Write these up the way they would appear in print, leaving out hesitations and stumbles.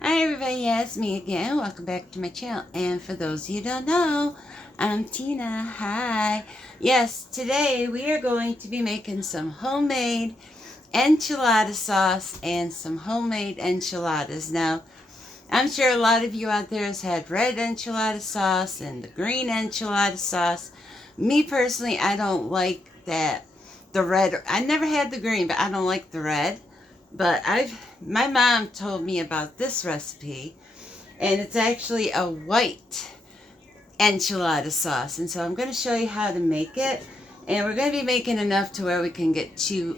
Hi everybody, yeah, it's me again. Welcome back to my channel. And for those of you who don't know, I'm Tina. Hi. Yes, today we are going to be making some homemade enchilada sauce and some homemade enchiladas. Now, I'm sure a lot of you out there has had red enchilada sauce and the green enchilada sauce. Me personally, I don't like that. The red, I never had the green, but I don't like the red. But my mom told me about this recipe, and it's actually a white enchilada sauce. And so I'm going to show you how to make it. And we're going to be making enough to where we can get two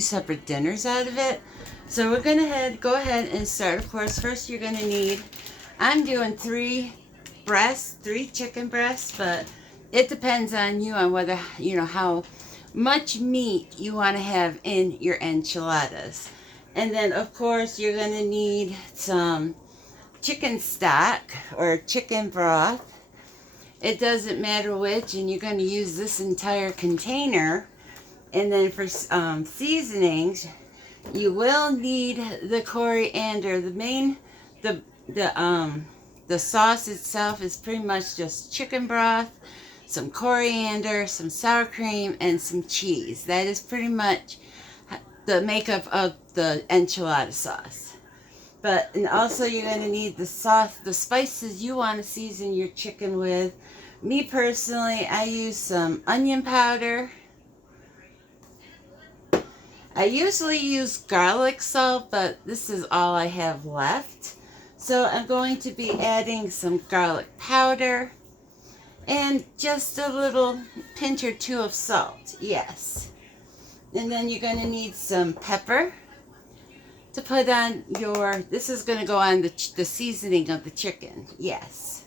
separate dinners out of it. So we're going to go ahead and start. Of course, first you're going to need, I'm doing three chicken breasts, but it depends on you on whether, how much meat you want to have in your enchiladas. And then, of course, you're going to need some chicken stock or chicken broth. It doesn't matter which, and you're going to use this entire container. And then for seasonings, you will need the coriander. The sauce itself is pretty much just chicken broth, some coriander, some sour cream, and some cheese. That is pretty much the makeup of the enchilada sauce. And also you're going to need the sauce, the spices you want to season your chicken with. Me personally, I use some onion powder. I usually use garlic salt, but this is all I have left. So I'm going to be adding some garlic powder and just a little pinch or two of salt, yes. And then you're going to need some pepper to put on this is going to go on the seasoning of the chicken, yes.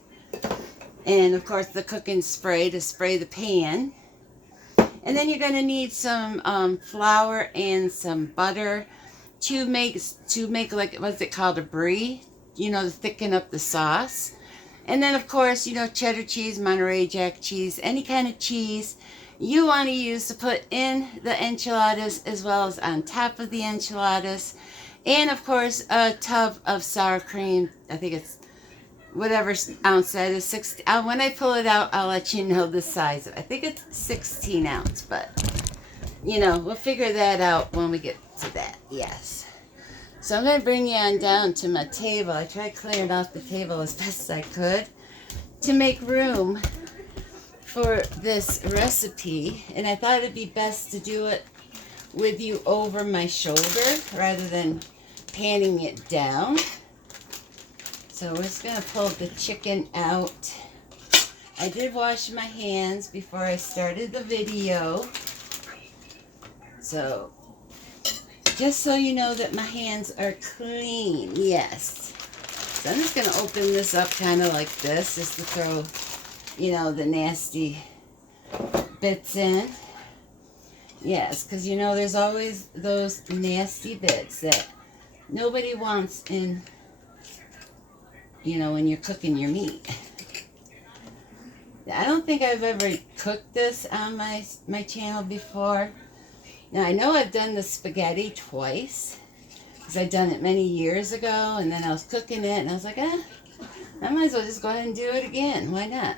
And of course the cooking spray to spray the pan. And then you're going to need some flour and some butter to make like, what's it called, a brie, to thicken up the sauce. And then of course, cheddar cheese, Monterey Jack cheese, any kind of cheese you want to use to put in the enchiladas as well as on top of the enchiladas. And of course, a tub of sour cream. I think it's whatever ounce that is. When I pull it out, I'll let you know the size of it. I think it's 16 ounce, but we'll figure that out when we get to that. Yes. So I'm going to bring you on down to my table. I tried clearing off the table as best as I could to make room for this recipe. And I thought it'd be best to do it with you over my shoulder rather than panning it down. So we're just going to pull the chicken out. I did wash my hands before I started the video. So just so you know that my hands are clean, yes. So I'm just going to open this up kind of like this, just to throw, the nasty bits in. Yes, because there's always those nasty bits that nobody wants in, when you're cooking your meat. I don't think I've ever cooked this on my channel before. Now, I know I've done the spaghetti twice, because I've done it many years ago, and then I was cooking it, and I was like, I might as well just go ahead and do it again. Why not?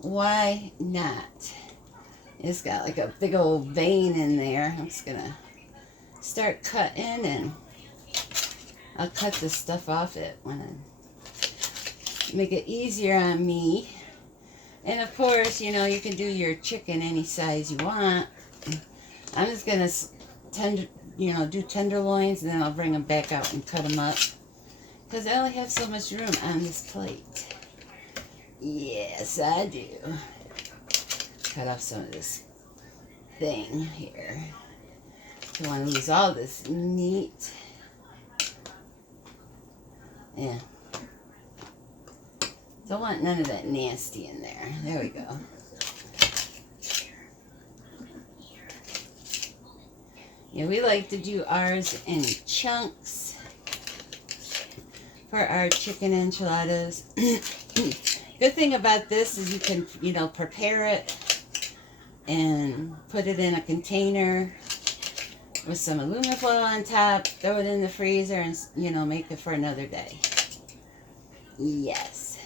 Why not? It's got like a big old vein in there. I'm just going to start cutting, and I'll cut the stuff off it when I make it easier on me. And of course, you can do your chicken any size you want. I'm just going to do tenderloins, and then I'll bring them back out and cut them up, because I only have so much room on this plate. Yes, I do. Cut off some of this thing here. Don't want to lose all this meat. Yeah. Don't want none of that nasty in there. There we go. Yeah, we like to do ours in chunks for our chicken enchiladas. Good thing about this is you can, prepare it and put it in a container with some aluminum foil on top, throw it in the freezer, and, you know, make it for another day. Yes.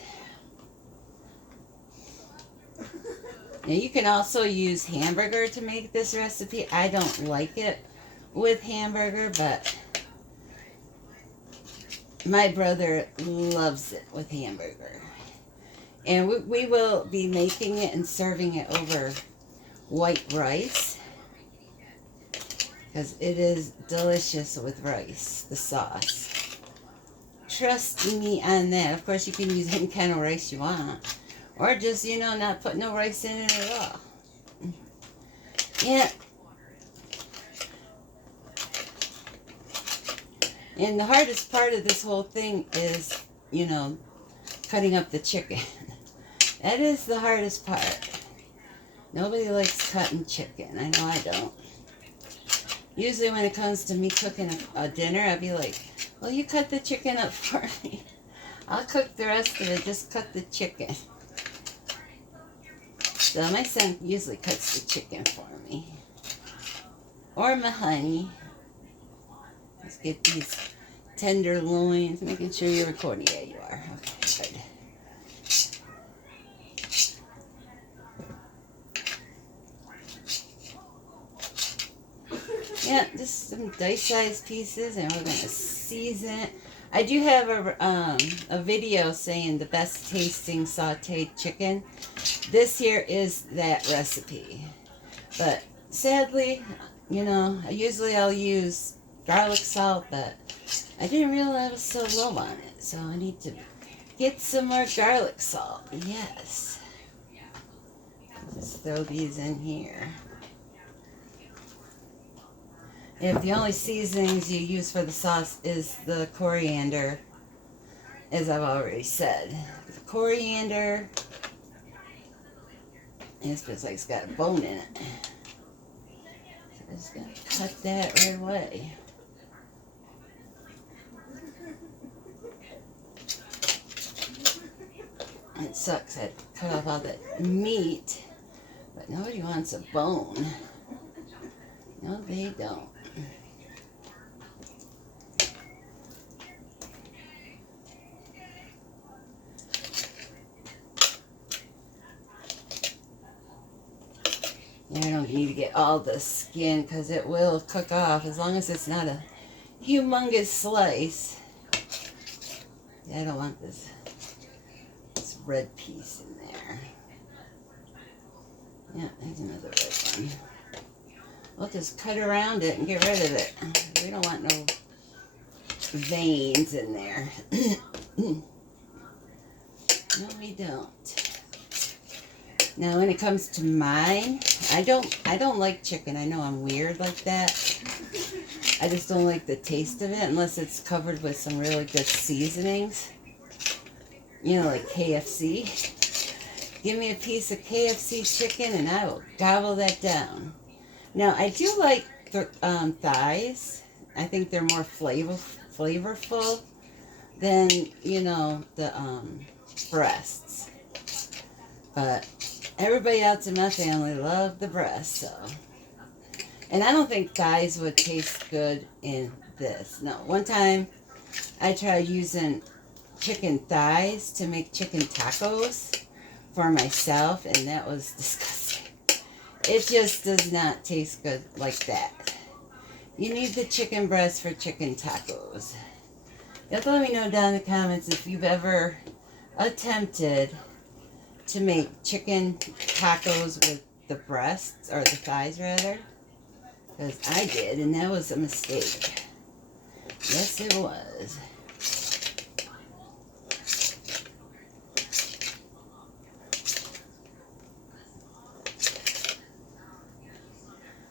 Now you can also use hamburger to make this recipe. I don't like it with hamburger, but my brother loves it with hamburger. And we will be making it and serving it over white rice, because it is delicious with rice, the sauce. Trust me on that. Of course, you can use any kind of rice you want. Or just, you know, not put no rice in it at all. Yeah. And the hardest part of this whole thing is, you know, cutting up the chicken. That is the hardest part. Nobody likes cutting chicken. I know I don't. Usually when it comes to me cooking a dinner, I'll be like, well, you cut the chicken up for me. I'll cook the rest of it. Just cut the chicken. So my son usually cuts the chicken for me. Or my honey. Let's get these tenderloins. Making sure you're recording. Yeah, you are. Okay, good. Yeah, just some dice-sized pieces, and we're going to season it. I do have a video saying the best tasting sauteed chicken. This here is that recipe. But sadly, you know, usually I'll use garlic salt, but I didn't realize I was so low on it. So I need to get some more garlic salt. Yes. Just throw these in here. If the only seasonings you use for the sauce is the coriander, as I've already said. The coriander, and this looks like it's got a bone in it. So I'm just going to cut that right away. It sucks, I had to cut off all that meat, but nobody wants a bone. No, they don't. I don't need to get all the skin because it will cook off as long as it's not a humongous slice. Yeah, I don't want this red piece in there. Yeah, there's another red one. We'll just cut around it and get rid of it. We don't want no veins in there. No, we don't. Now, when it comes to mine, I don't like chicken. I know I'm weird like that. I just don't like the taste of it unless it's covered with some really good seasonings. You know, like KFC. Give me a piece of KFC chicken and I will gobble that down. Now, I do like thighs. I think they're more flavorful than, you know, the breasts. But everybody else in my family loved the breasts, so. And I don't think thighs would taste good in this. No, one time I tried using chicken thighs to make chicken tacos for myself, and that was disgusting. It just does not taste good like that. You need the chicken breast for chicken tacos. You have to let me know down in the comments if you've ever attempted to make chicken tacos with the breasts, or the thighs rather. Because I did, and that was a mistake. Yes, it was.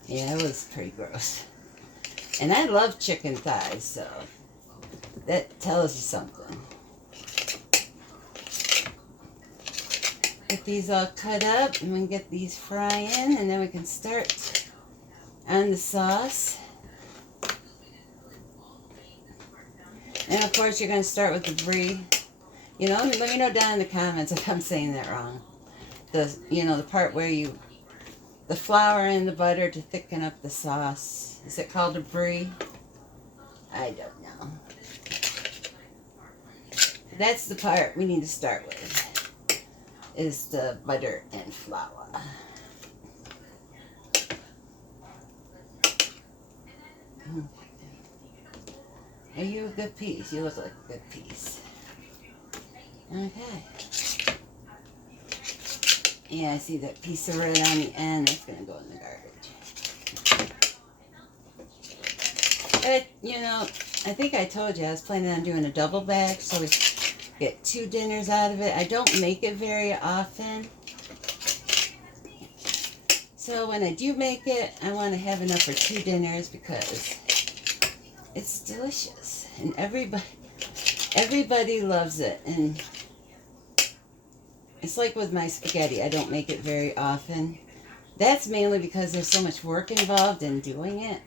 Yeah, it was pretty gross. And I love chicken thighs, so that tells you something. Get these all cut up, and we can get these frying, and then we can start on the sauce. And of course, you're going to start with the brie. You know, let me know down in the comments if I'm saying that wrong. The, you know, the part where you, the flour and the butter to thicken up the sauce. Is it called a brie? I don't know. That's the part we need to start with, is the butter and flour. Are you a good piece? You look like a good piece. Okay. Yeah, I see that piece of red on the end. That's going to go in the garbage. But, you know, I think I told you I was planning on doing a double bag, so we get 2 dinners out of it. I don't make it very often. So when I do make it, I want to have enough for 2 dinners because it's delicious. And everybody loves it. And it's like with my spaghetti. I don't make it very often. That's mainly because there's so much work involved in doing it.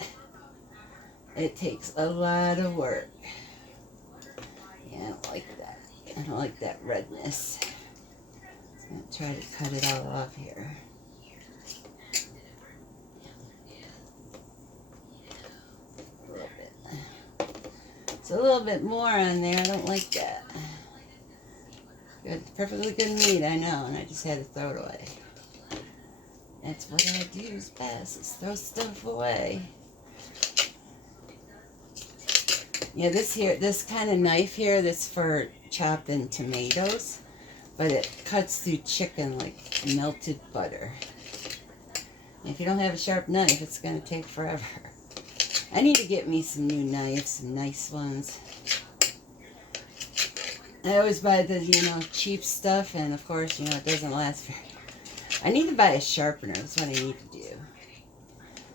It takes a lot of work. Yeah, I don't like that. I don't like that redness. I'm going to try to cut it all off here. A little bit. It's a little bit more on there. I don't like that. Good, perfectly good meat, I know, and I just had to throw it away. That's what I do best, is throw stuff away. Yeah, this kind of knife here, that's for chopping tomatoes, but it cuts through chicken like melted butter. If you don't have a sharp knife, it's going to take forever. I need to get me some new knives, some nice ones. I always buy the, cheap stuff, and of course, it doesn't last very. I need to buy a sharpener. That's what I need to do.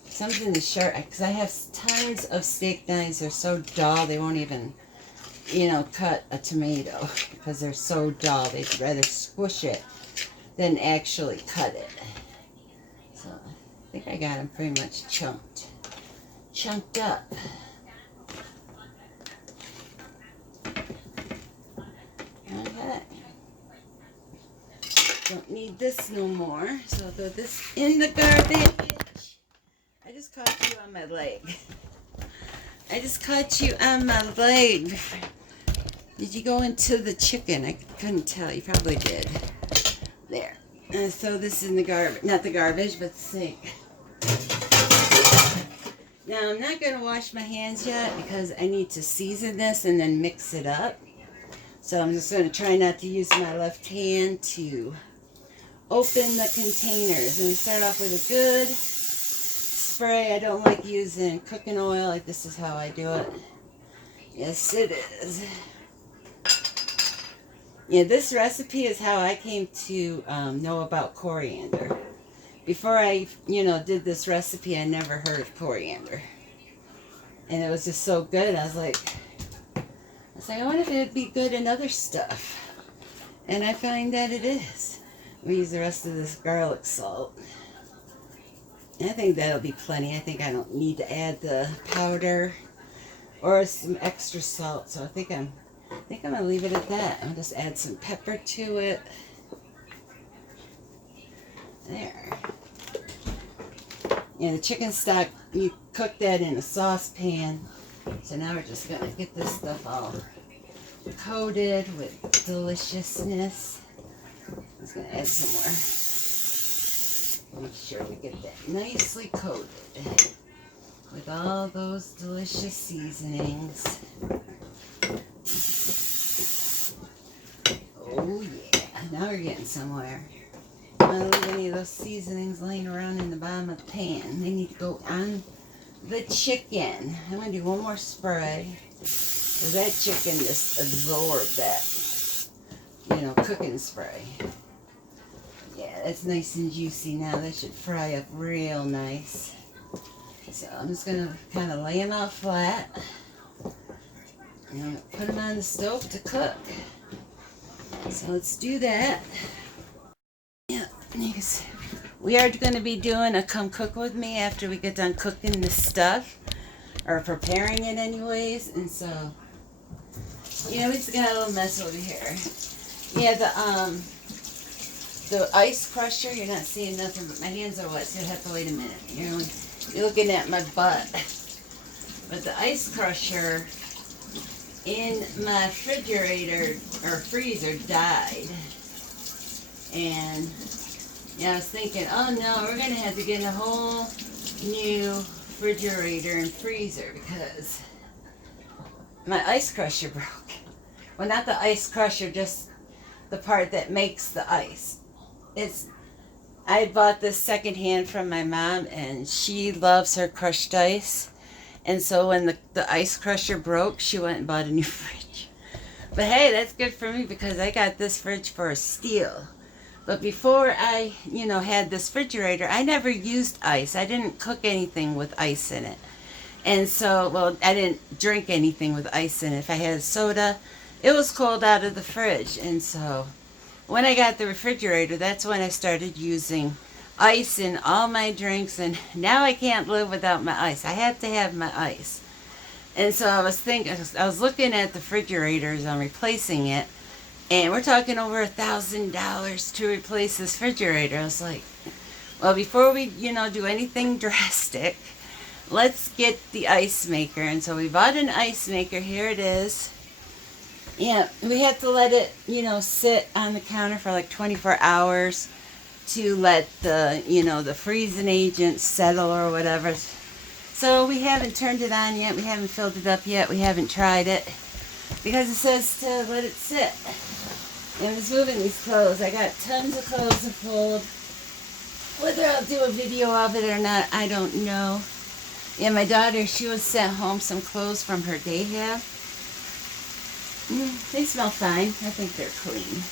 Something to sharp, because I have tons of steak knives. They're so dull, they won't even, cut a tomato because they're so dull. They'd rather squish it than actually cut it. So I think I got them pretty much chunked up. Okay. Don't need this no more, so I'll throw this in the garbage. I just caught you on my leg. I just caught you on my leg. Did you go into the chicken? I couldn't tell. You probably did. There. And throw this in the garbage. Not the garbage, but the sink. Now, I'm not going to wash my hands yet because I need to season this and then mix it up. So I'm just going to try not to use my left hand to open the containers. And start off with a good spray. I don't like using cooking oil. Like, this is how I do it. Yes, it is. Yeah, this recipe is how I came to know about coriander. Before I, did this recipe, I never heard of coriander. And it was just so good. I was like, I wonder if it would be good in other stuff. And I find that it is. We use the rest of this garlic salt. I think that'll be plenty. I think I don't need to add the powder or some extra salt. So I think I'm gonna leave it at that. I'll just add some pepper to it. There. Yeah, the chicken stock, you cook that in a saucepan. So now we're just gonna get this stuff all coated with deliciousness. I'm just gonna add some more. Make sure we get that nicely coated with all those delicious seasonings. Oh yeah, now we're getting somewhere. I don't leave any of those seasonings laying around in the bottom of the pan. They need to go on the chicken. I'm going to do one more spray. Because that chicken just absorbed that, cooking spray. Yeah, that's nice and juicy now. That should fry up real nice. So I'm just going to kind of lay them out flat. And I'm going to put them on the stove to cook. So let's do that. Yeah, we are going to be doing a come cook with me after we get done cooking this stuff. Or preparing it anyways. And so, we just got a little mess over here. Yeah, the ice crusher, you're not seeing nothing, but my hands are wet, so you'll have to wait a minute. You're looking at my butt. But the ice crusher in my refrigerator or freezer died. And yeah, I was thinking, oh no, we're going to have to get a whole new refrigerator and freezer because my ice crusher broke. Well, not the ice crusher, just the part that makes the ice. I had bought this secondhand from my mom, and she loves her crushed ice. And so when the ice crusher broke, she went and bought a new fridge. But hey, that's good for me because I got this fridge for a steal. But before I, had this refrigerator, I never used ice. I didn't cook anything with ice in it. And so, well, I didn't drink anything with ice in it. If I had soda, it was cold out of the fridge. And so when I got the refrigerator, that's when I started using ice in all my drinks, and now I can't live without my ice. I have to have my ice. And so I was looking at the refrigerators on replacing it, and we're talking over $1,000 to replace this refrigerator. I was like, well, before we, do anything drastic, let's get the ice maker. And so we bought an ice maker. Here it is. Yeah, we had to let it, sit on the counter for like 24 hours to let the freezing agent settle or whatever. So we haven't turned it on yet. We haven't filled it up yet. We haven't tried it because it says to let it sit. And I was moving these clothes. I got tons of clothes to fold. Whether I'll do a video of it or not, I don't know. Yeah, my daughter, she was sent home some clothes from her day have. They smell fine. I think they're clean.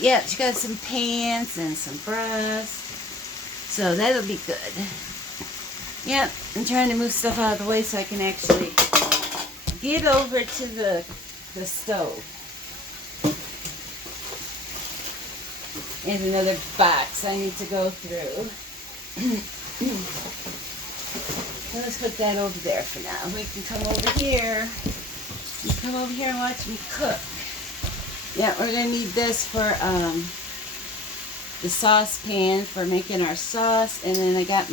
Yeah, she got some pants and some bras. So that'll be good. Yeah, I'm trying to move stuff out of the way so I can actually get over to the stove. There's another box I need to go through. Let's put that over there for now. We can come over here. You come over here and watch me cook. Yeah, we're going to need this for the saucepan for making our sauce. And then I got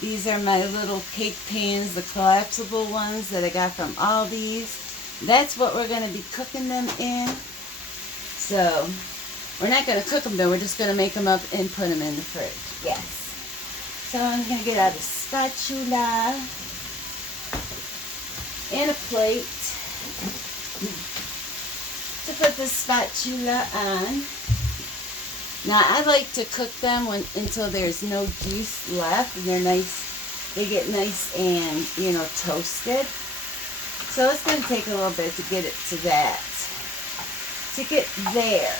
these are my little cake pans, the collapsible ones that I got from Aldi's. That's what we're going to be cooking them in. So, we're not going to cook them though, we're just going to make them up and put them in the fridge. Yes. So I'm going to get out a spatula and a plate to put the spatula on. Now I like to cook them until there's no juice left and they're nice. They get nice and toasted. So it's going to take a little bit to get it to that. To get there.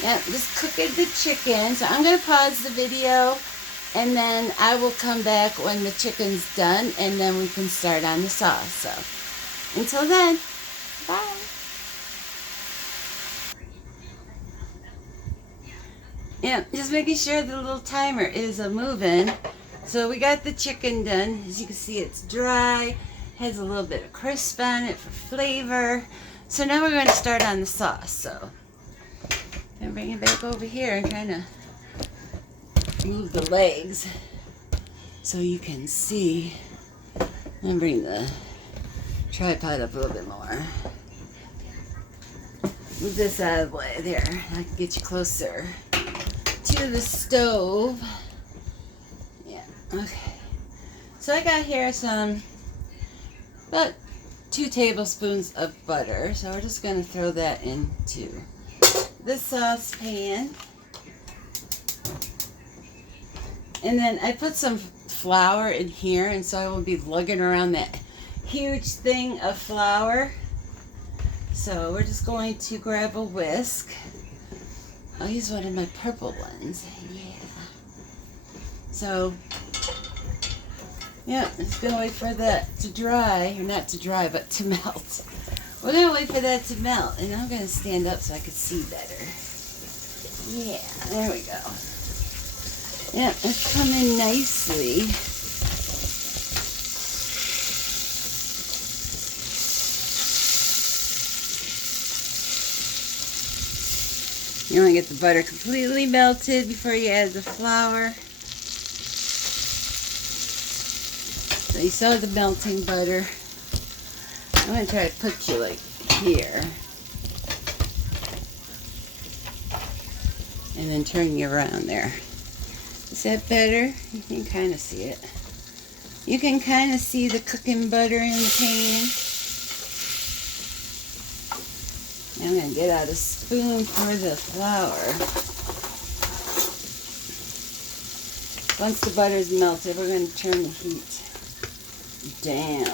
Yeah, just cooking the chicken. So I'm going to pause the video and then I will come back when the chicken's done and then we can start on the sauce. So until then, bye. Yeah, just making sure the little timer is moving. So we got the chicken done. As you can see, it's dry. Has a little bit of crisp on it for flavor. So now we're going to start on the sauce. So I'm bringing it back over here and trying to move the legs so you can see. And bring the tripod up a little bit more. Move this out of the way. There, I can get you closer to the stove. Yeah, okay. So I got here about 2 tablespoons of butter. So we're just going to throw that into the saucepan. And then I put some flour in here, and so I will be lugging around that huge thing of flour. So we're just going to grab a whisk. I'll use one of my purple ones. Yeah. So, yeah, it's going to wait for that to dry. Or not to dry, but to melt. We're going to wait for that to melt. And I'm going to stand up so I can see better. Yeah, there we go. Yeah, it's coming nicely. You want to get the butter completely melted before you add the flour. So you saw the melting butter. I'm going to try to put you like here. And then turn you around there. Is that better? You can kind of see it. You can kind of see the cooking butter in the pan. I'm going to get out a spoon for the flour. Once the butter's melted, we're going to turn the heat down,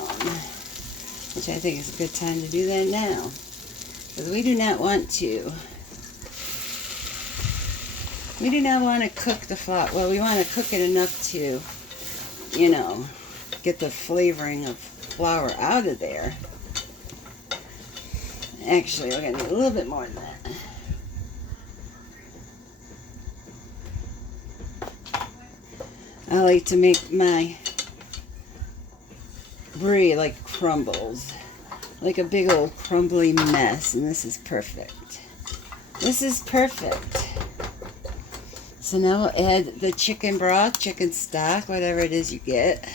which I think is a good time to do that now, because we do not want to cook the flour. Well, we want to cook it enough to, you know, get the flavoring of flour out of there. Actually, we're going to need a little bit more than that. I like to make my brie like crumbles, like a big old crumbly mess, and this is perfect. This is perfect. So now we'll add the chicken broth, chicken stock, whatever it is you get,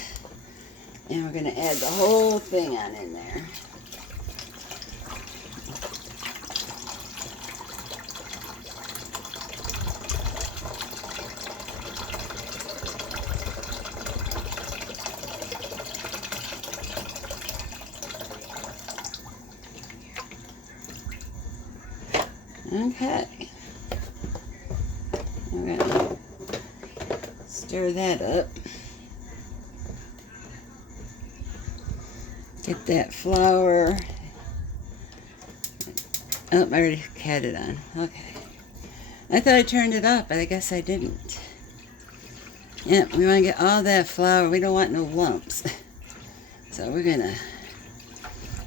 and we're going to add the whole thing on in there. Okay, I'm going to stir that up. Get that flour. Oh, I already had it on. Okay. I thought I turned it up, but I guess I didn't. Yeah, we want to get all that flour. We don't want no lumps. So we're going to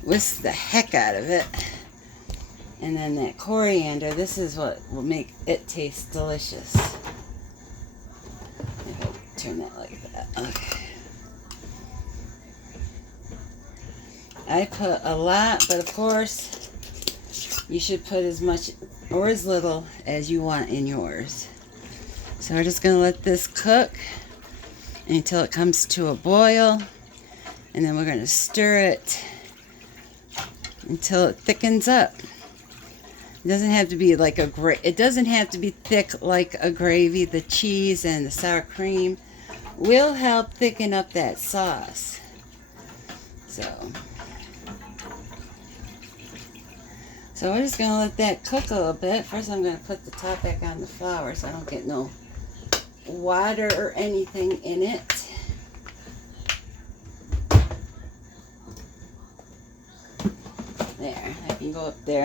whisk the heck out of it. And then that coriander, this is what will make it taste delicious. If I turn that like that. Okay. I put a lot, but of course, you should put as much or as little as you want in yours. So we're just going to let this cook until it comes to a boil. And then we're going to stir it until it thickens up. It doesn't have to be like it doesn't have to be thick like a gravy. The cheese and the sour cream will help thicken up that sauce. So we're just going to let that cook a little bit. First I'm going to put the top back on the flour so I don't get no water or anything in it. There, I can go up there.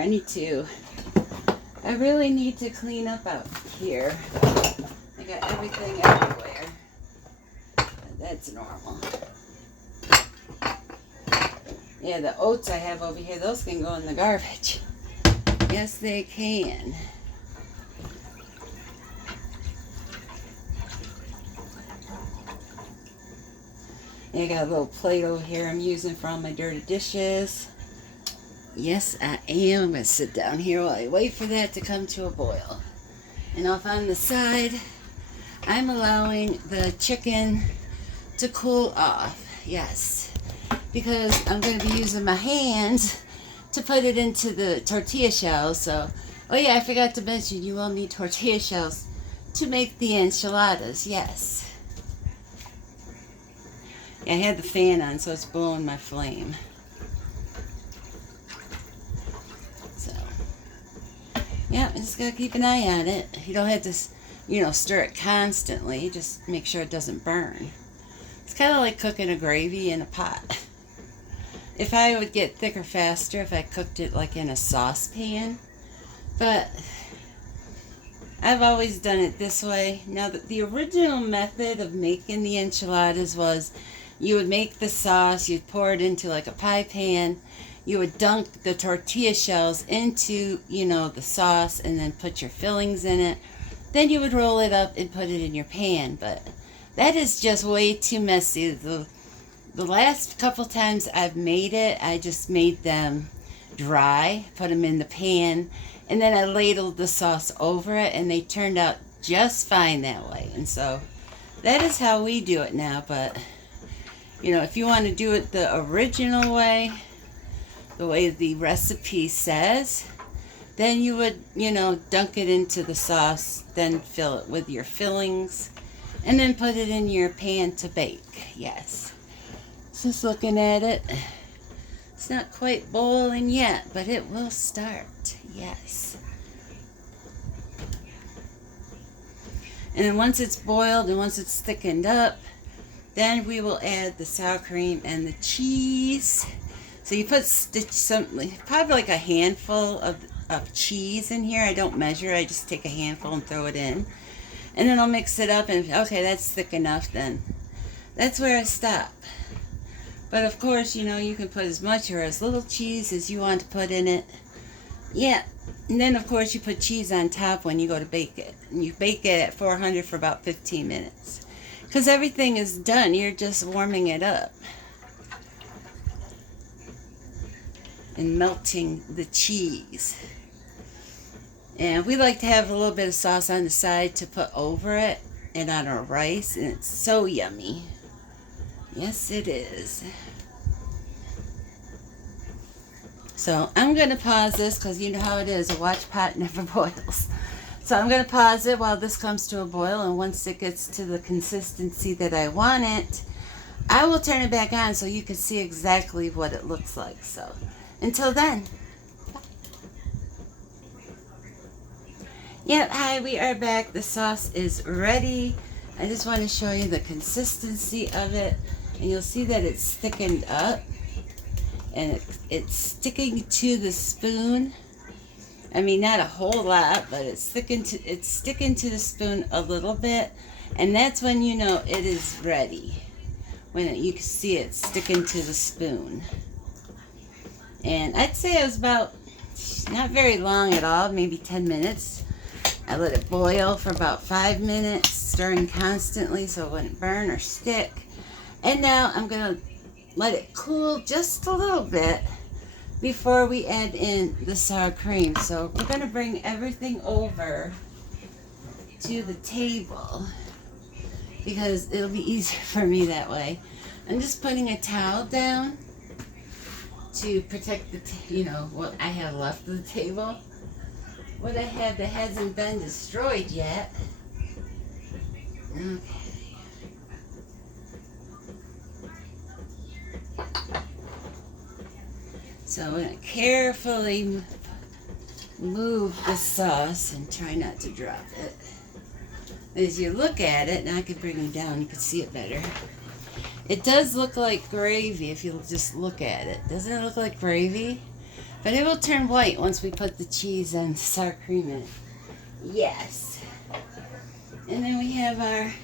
I really need to clean up out here. I got everything everywhere. That's normal. Yeah, the oats I have over here, those can go in the garbage. Yes, they can. I got a little plate over here I'm using for all my dirty dishes. Yes, I am. I'm going to sit down here while I wait for that to come to a boil. And off on the side, I'm allowing the chicken to cool off. Yes, because I'm going to be using my hands to put it into the tortilla shells. So, oh yeah, I forgot to mention, you will need tortilla shells to make the enchiladas. Yes. Yeah, I had the fan on, so it's blowing my flame. Yeah, I just gotta keep an eye on it. You don't have to, stir it constantly. Just make sure it doesn't burn. It's kind of like cooking a gravy in a pot. If I would get thicker faster if I cooked it like in a saucepan. But I've always done it this way. Now, the original method of making the enchiladas was you would make the sauce, you'd pour it into like a pie pan, you would dunk the tortilla shells into, the sauce and then put your fillings in it. Then you would roll it up and put it in your pan. But that is just way too messy. The last couple times I've made it, I just made them dry, put them in the pan, And then I ladled the sauce over it, and they turned out just fine that way. And so that is how we do it now. But, you know, if you want to do it the original way, the way the recipe says, then you would, you know, dunk it into the sauce, then fill it with your fillings, and then put it in your pan to bake. Yes. Just looking at it. It's not quite boiling yet, but it will start. Yes. And then once it's boiled and once it's thickened up, then we will add the sour cream and the cheese. So you put probably like a handful of cheese in here. I don't measure. I just take a handful and throw it in. And then I'll mix it up, and okay, that's thick enough then. That's where I stop. But of course, you know, you can put as much or as little cheese as you want to put in it. Yeah. And then, of course, you put cheese on top when you go to bake it. And you bake it at 400 for about 15 minutes. Because everything is done. You're just warming it up. And melting the cheese. And we like to have a little bit of sauce on the side to put over it and on our rice. And it's so yummy. Yes, it is. So I'm going to pause this because you know how it is. A watch pot never boils. So I'm going to pause it while this comes to a boil. And once it gets to the consistency that I want it, I will turn it back on so you can see exactly what it looks like. So until then. Yep, hi, we are back. The sauce is ready. I just want to show you the consistency of it. And you'll see that it's thickened up. And it's sticking to the spoon. I mean, not a whole lot, but it's sticking to the spoon a little bit. And that's when you know it is ready. When you can see it sticking to the spoon. And I'd say it was about, not very long at all, maybe 10 minutes. I let it boil for about 5 minutes, stirring constantly so it wouldn't burn or stick. And now I'm going to let it cool just a little bit before we add in the sour cream. So we're going to bring everything over to the table because it'll be easier for me that way. I'm just putting a towel down to protect what I have left of the table. What I have that hasn't been destroyed yet. Okay. So I'm going to carefully move the sauce and try not to drop it. As you look at it, now I can bring it down, you can see it better. It does look like gravy if you'll just look at it. Doesn't it look like gravy? But it will turn white once we put the cheese and sour cream in. Yes. And then we have our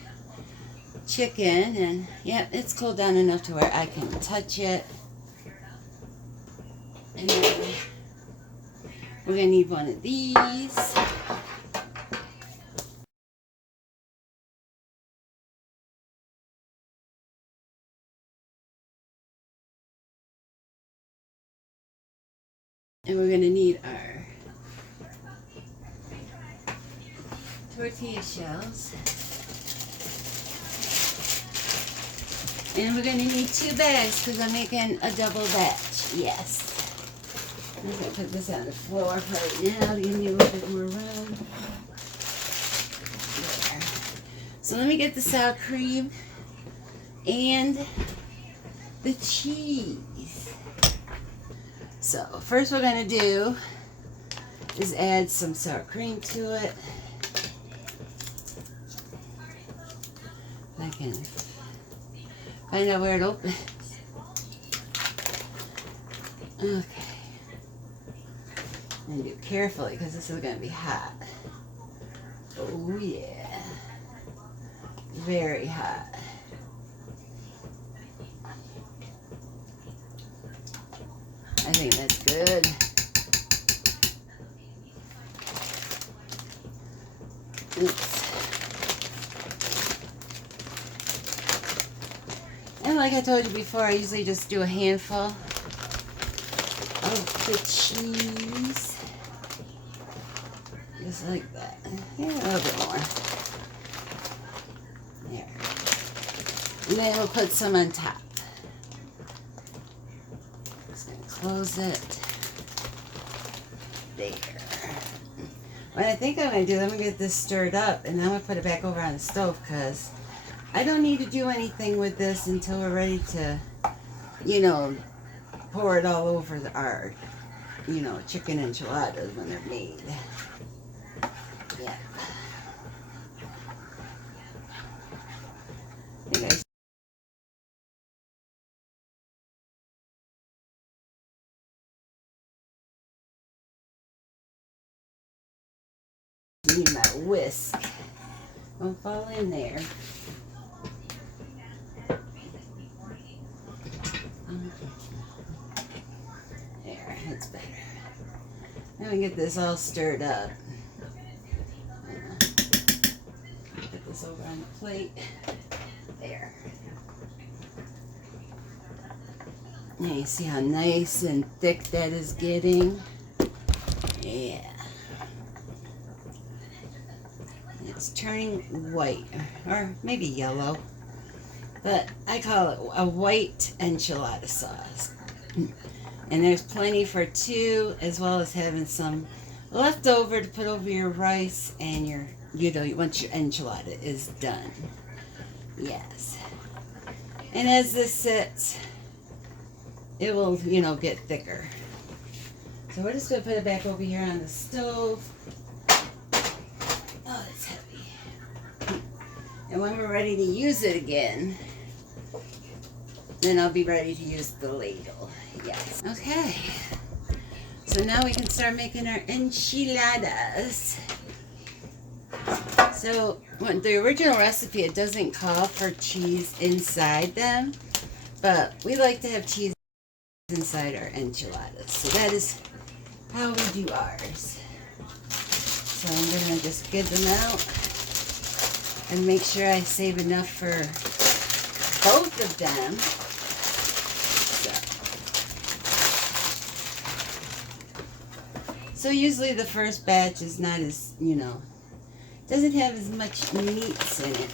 chicken, and yeah, it's cooled down enough to where I can touch it. And then we're going to need one of these. And we're going to need our tortilla shells. And we're going to need 2 bags because I'm making a double batch. Yes. I'm going to put this on the floor right now to give me a little bit more room. There. So let me get the sour cream and the cheese. So first what we're going to do is add some sour cream to it. I can find out where it opens. Okay. And do it carefully because this is going to be hot. Oh yeah. Very hot. I think that's good. Oops. And like I told you before, I usually just do a handful of the cheese. Just like that. Yeah, a little bit more. There. And then we'll put some on top. Just gonna close it. There. What I think I'm gonna do, I'm gonna get this stirred up and then I'm gonna put it back over on the stove because I don't need to do anything with this until we're ready to, you know, pour it all over our, you know, chicken enchiladas when they're made. Yeah. I think I need my whisk. Won't fall in there. There, that's better. Now we get this all stirred up. Put this over on the plate. There. Now you see how nice and thick that is getting? Yeah. It's turning white, or maybe yellow. But I call it a white enchilada sauce. And there's plenty for two, as well as having some left over to put over your rice and your, you know, once your enchilada is done. Yes. And as this sits, it will, you know, get thicker. So we're just going to put it back over here on the stove. Oh, it's heavy. And when we're ready to use it again, then I'll be ready to use the ladle. Yes. Okay. So now we can start making our enchiladas. So the original recipe, it doesn't call for cheese inside them, but we like to have cheese inside our enchiladas. So that is how we do ours. So I'm going to just get them out and make sure I save enough for both of them. So usually the first batch is not as, you know, doesn't have as much meats in it.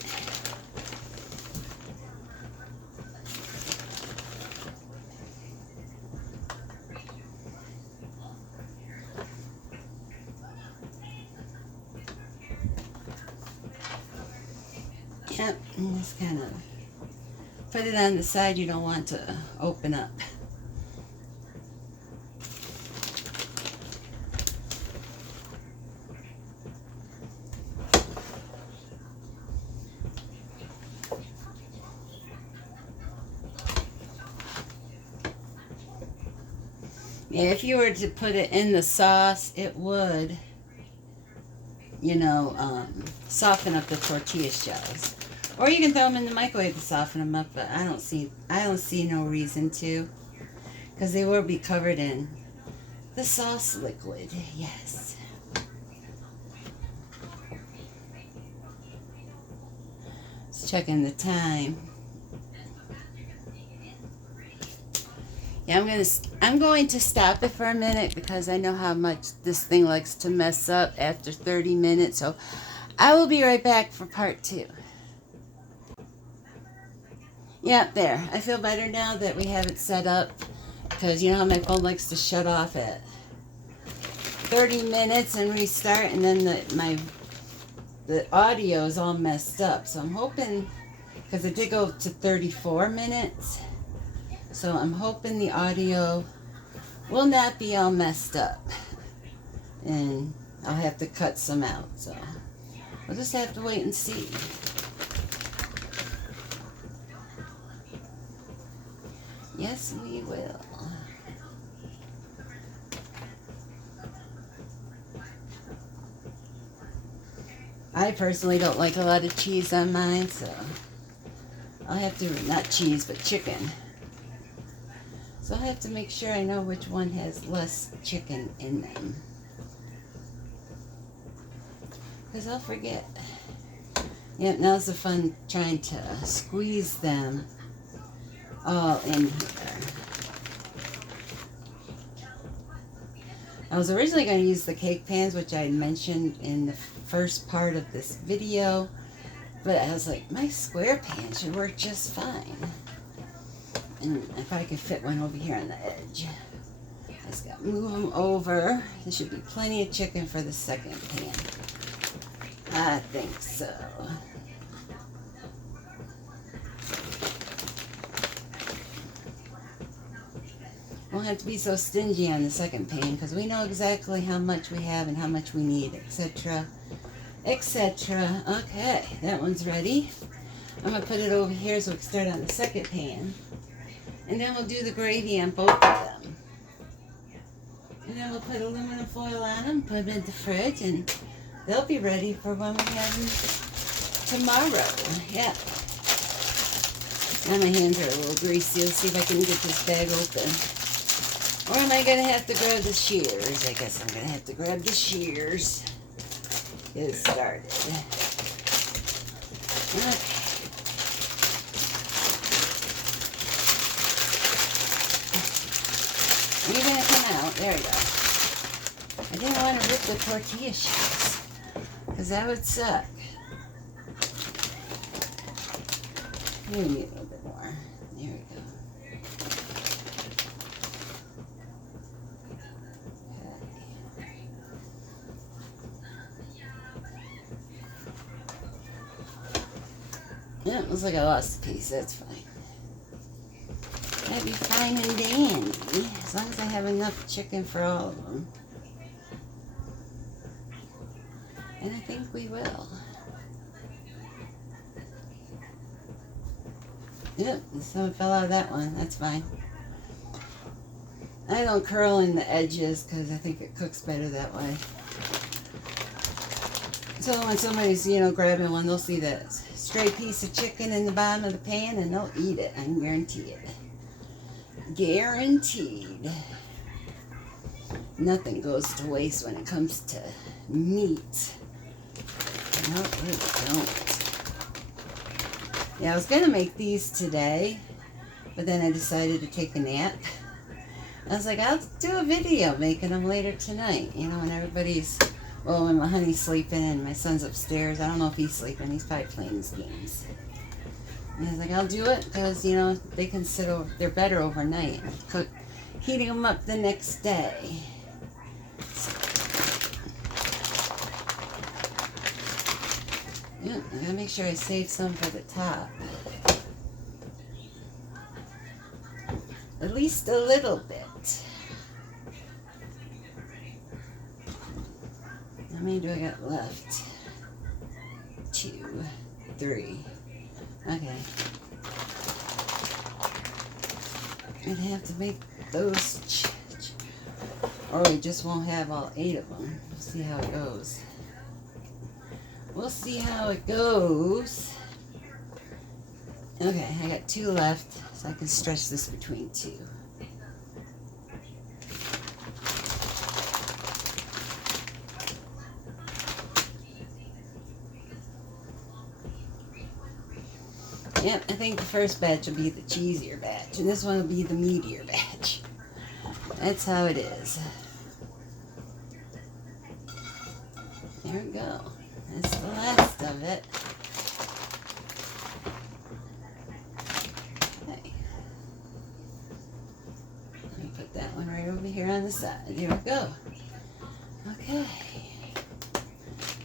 Yep, and just kind of put it on the side you don't want to open up. Yeah, if you were to put it in the sauce, it would, you know, soften up the tortilla shells. Or you can throw them in the microwave to soften them up, but I don't see no reason to, because they will be covered in the sauce liquid. Yes. Just checking the time. Yeah, I'm going to stop it for a minute because I know how much this thing likes to mess up after 30 minutes. So I will be right back for part 2. Yeah, there. I feel better now that we have it set up because you know how my phone likes to shut off at 30 minutes and restart, and then the audio is all messed up. So I'm hoping, because it did go to 34 minutes. So I'm hoping the audio will not be all messed up. And I'll have to cut some out. So we'll just have to wait and see. Yes, we will. I personally don't like a lot of cheese on mine, so I'll have to, not cheese, but chicken. So I have to make sure I know which one has less chicken in them, because I'll forget. Yep, now's the fun trying to squeeze them all in here. I was originally going to use the cake pans, which I mentioned in the first part of this video, but I was like, my square pan should work just fine. And if I could fit one over here on the edge. I just got to move them over. There should be plenty of chicken for the second pan. I think so. Won't have to be so stingy on the second pan because we know exactly how much we have and how much we need, etc. etc. Okay, that one's ready. I'm going to put it over here so we can start on the second pan. And then we'll do the gravy on both of them. And then we'll put aluminum foil on them, put them in the fridge, and they'll be ready for when we have them tomorrow. Yeah. Now my hands are a little greasy. Let's see if I can get this bag open. Or am I going to have to grab the shears? I guess I'm going to have to grab the shears. Get it started. Okay. Are you going to come out? There we go. I didn't want to rip the tortilla sheets, because that would suck. Maybe need a little bit more. There we go. Yeah, it looks like I lost a piece. That's fine. That'd be fine and dandy, as long as I have enough chicken for all of them. And I think we will. Yep, some fell out of that one. That's fine. I don't curl in the edges because I think it cooks better that way. So when somebody's, grabbing one, they'll see that stray piece of chicken in the bottom of the pan and they'll eat it. I can guarantee it. Guaranteed. Nothing goes to waste when it comes to meat. No, it don't. Yeah, I was going to make these today, but then I decided to take a nap. I was like, I'll do a video making them later tonight, when everybody's, when my honey's sleeping and my son's upstairs. I don't know if he's sleeping. He's probably playing his games. And I was like, I'll do it because, they can sit over, they're better overnight. Cook, heating them up the next day. Yeah, I gotta make sure I save some for the top. At least a little bit. How many do I got left? 2, 3. Okay. I'd have to make those, or we just won't have all 8 of them. We'll see how it goes. We'll see how it goes. Okay, I got 2 left, so I can stretch this between 2. Yep, I think the first batch will be the cheesier batch, and this one will be the meatier batch. That's how it is. There we go. That's the last of it. Okay. Let me put that one right over here on the side. There we go. Okay.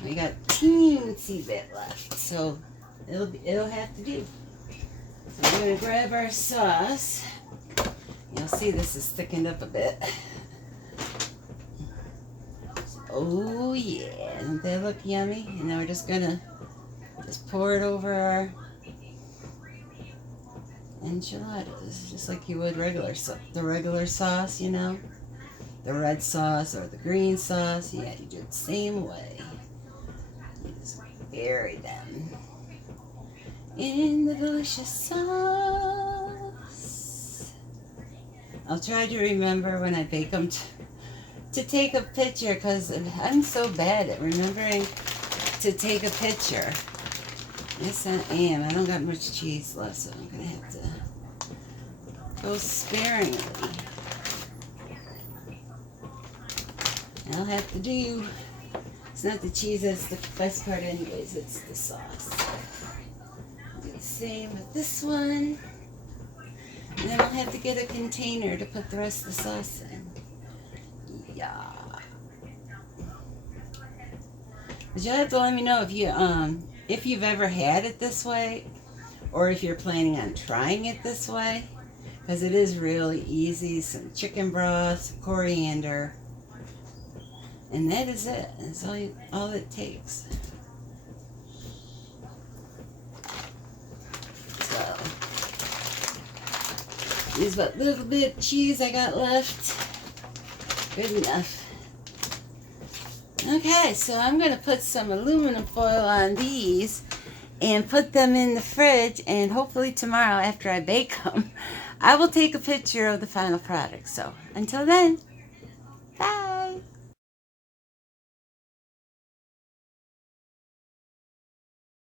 We got a teensy bit left, so it'll have to do. So we're going to grab our sauce. You'll see this is thickened up a bit. Oh yeah, doesn't that look yummy? And now we're just going to pour it over our enchiladas, just like you would the regular sauce, the red sauce or the green sauce. Yeah, you do it the same way. You just bury them in the delicious sauce. I'll try to remember when I bake them to take a picture, because I'm so bad at remembering to take a picture. Yes, I am. I don't got much cheese left, so I'm going to have to go sparingly. I'll have to do, it's not the cheese that's the best part anyways, it's the sauce. Do the same with this one. And then I'll have to get a container to put the rest of the sauce in. Yeah. But you'll have to let me know if you've ever had it this way, or if you're planning on trying it this way, because it is really easy. Some chicken broth, some coriander, and that is it. That's all it takes. So, use what little bit of cheese I got left. Good enough. Okay, so I'm going to put some aluminum foil on these and put them in the fridge, and hopefully tomorrow after I bake them, I will take a picture of the final product. So until then, bye.